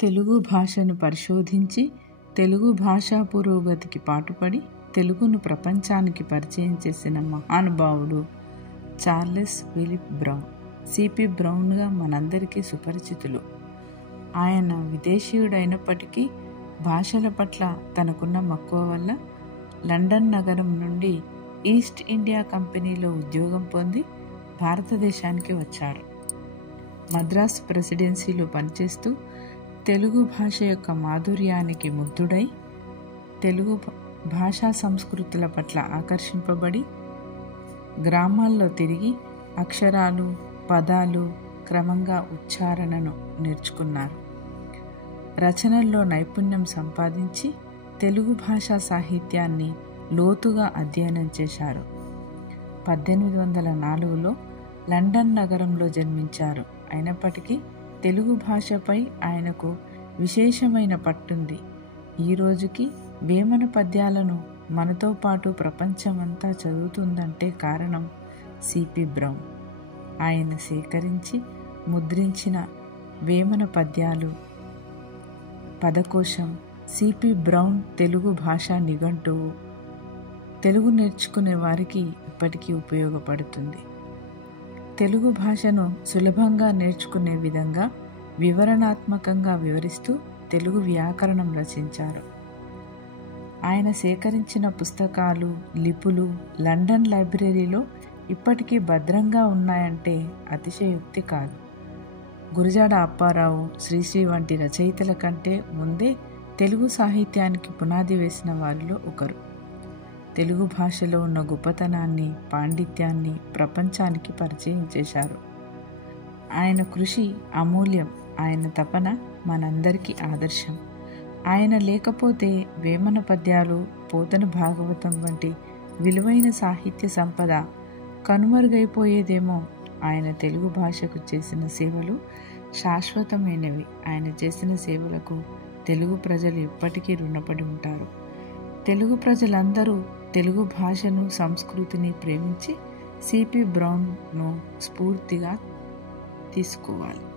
తెలుగు భాషను పరిశోధించి తెలుగు భాషా పురోగతికి పాటుపడి తెలుగును ప్రపంచానికి పరిచయం చేసిన మహానుభావుడు చార్లెస్ ఫిలిప్ బ్రౌన్. సిపి బ్రౌన్గా మనందరికీ సుపరిచితులు. ఆయన విదేశీయుడైనప్పటికీ భాషల పట్ల తనకున్న మక్కువ వల్ల లండన్ నగరం నుండి ఈస్ట్ ఇండియా కంపెనీలో ఉద్యోగం పొంది భారతదేశానికి వచ్చారు. మద్రాసు ప్రెసిడెన్సీలో పనిచేస్తూ తెలుగు భాష యొక్క మాధుర్యానికి ముగ్ధుడై తెలుగు భాషా సంస్కృతుల పట్ల ఆకర్షింపబడి గ్రామాల్లో తిరిగి అక్షరాలు, పదాలు, క్రమంగా ఉచ్చారణను నేర్చుకున్నారు. రచనల్లో నైపుణ్యం సంపాదించి తెలుగు భాషా సాహిత్యాన్ని లోతుగా అధ్యయనం చేశారు. 1804లో లండన్ నగరంలో జన్మించారు. అయినప్పటికీ తెలుగు భాషపై ఆయనకు విశేషమైన పట్టుంది. ఈ రోజుకి వేమన పద్యాలను మనతో పాటు ప్రపంచమంతా చదువుతుందంటే కారణం సిపి బ్రౌన్. ఆయన సేకరించి ముద్రించిన వేమన పద్యాలు పదకోశం, సిపి బ్రౌన్ తెలుగు భాషా నిఘంటువు తెలుగు నేర్చుకునే వారికి ఇప్పటికీ ఉపయోగపడుతుంది. తెలుగు భాషను సులభంగా నేర్చుకునే విధంగా వివరణాత్మకంగా వివరిస్తూ తెలుగు వ్యాకరణం రచించారు. ఆయన సేకరించిన పుస్తకాలు, లిపులు లండన్ లైబ్రరీలో ఇప్పటికీ భద్రంగా ఉన్నాయంటే అతిశయోక్తి కాదు. గురజాడ అప్పారావు, శ్రీశ్రీ వంటి రచయితల కంటే ముందే తెలుగు సాహిత్యానికి పునాది వేసిన వారిలో ఒకరు. తెలుగు భాషలో ఉన్న గొప్పతనాన్ని, పాండిత్యాన్ని ప్రపంచానికి పరిచయం చేశారు. ఆయన కృషి అమూల్యం. ఆయన తపన మనందరికీ ఆదర్శం. ఆయన లేకపోతే వేమన పద్యాలు, పోతన భాగవతం వంటి విలువైన సాహిత్య సంపద కనుమరుగైపోయేదేమో. ఆయన తెలుగు భాషకు చేసిన సేవలు శాశ్వతమైనవి. ఆయన చేసిన సేవలకు తెలుగు ప్రజలు ఎప్పటికీ రుణపడి ఉంటారు. తెలుగు ప్రజలందరూ తెలుగు భాషను, సంస్కృతిని ప్రేమించి సిపి బ్రౌన్ను స్ఫూర్తిగా తీసుకోవాలి.